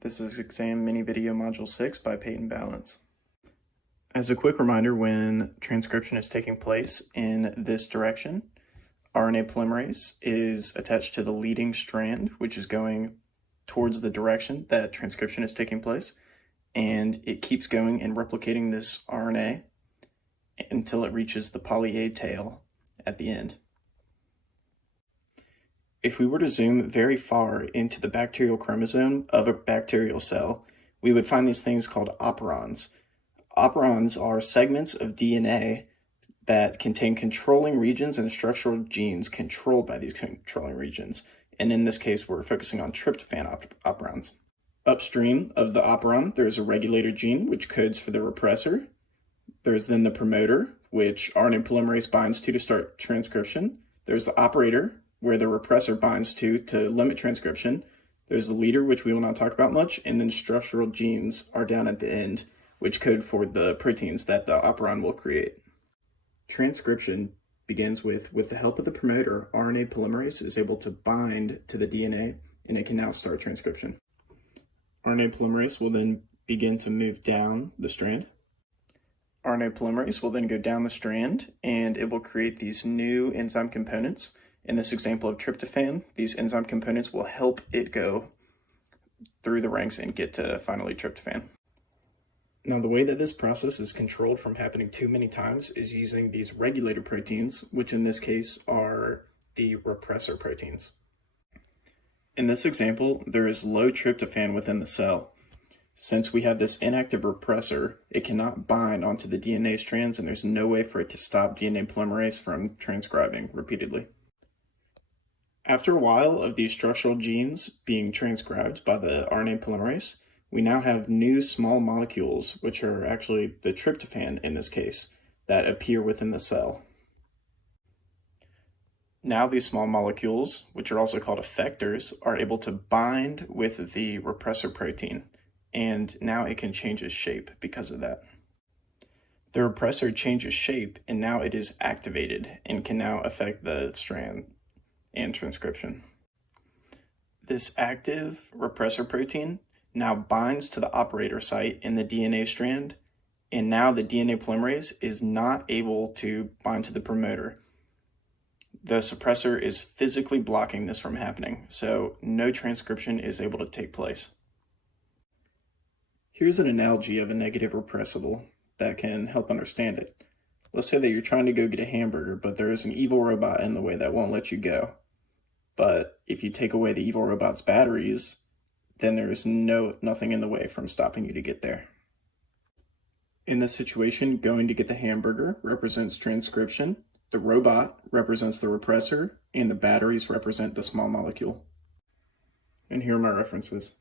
This is exam mini video module 6 by Peyton Balance. As a quick reminder, when transcription is taking place in this direction, RNA polymerase is attached to the leading strand, which is going towards the direction that transcription is taking place, and it keeps going and replicating this RNA until it reaches the poly A tail at the end. If we were to zoom very far into the bacterial chromosome of a bacterial cell, we would find these things called operons. Operons are segments of DNA that contain controlling regions and structural genes controlled by these controlling regions. And in this case, we're focusing on tryptophan operons. Upstream of the operon, there's a regulator gene, which codes for the repressor. There's then the promoter, which RNA polymerase binds to start transcription. There's the operator, where the repressor binds to limit transcription. There's the leader, which we will not talk about much, and then structural genes are down at the end, which code for the proteins that the operon will create. Transcription begins with the help of the promoter, RNA polymerase is able to bind to the DNA, and it can now start transcription. RNA polymerase will then begin to move down the strand. RNA polymerase will then go down the strand, and it will create these new enzyme components. In this example of tryptophan, these enzyme components will help it go through the ranks and get to finally tryptophan. Now, the way that this process is controlled from happening too many times is using these regulator proteins, which in this case are the repressor proteins. In this example, there is low tryptophan within the cell. Since we have this inactive repressor, it cannot bind onto the DNA strands, and there's no way for it to stop DNA polymerase from transcribing repeatedly. After a while of these structural genes being transcribed by the RNA polymerase, we now have new small molecules, which are actually the tryptophan in this case, that appear within the cell. Now these small molecules, which are also called effectors, are able to bind with the repressor protein, and now it can change its shape because of that. The repressor changes shape, and now it is activated and can now affect the strand and transcription. This active repressor protein now binds to the operator site in the DNA strand, and now the DNA polymerase is not able to bind to the promoter. The suppressor is physically blocking this from happening, so no transcription is able to take place. Here's an analogy of a negative repressible that can help understand it. Let's say that you're trying to go get a hamburger, but there is an evil robot in the way that won't let you go. But if you take away the evil robot's batteries, then there is nothing in the way from stopping you to get there. In this situation, going to get the hamburger represents transcription, the robot represents the repressor, and the batteries represent the small molecule. And here are my references.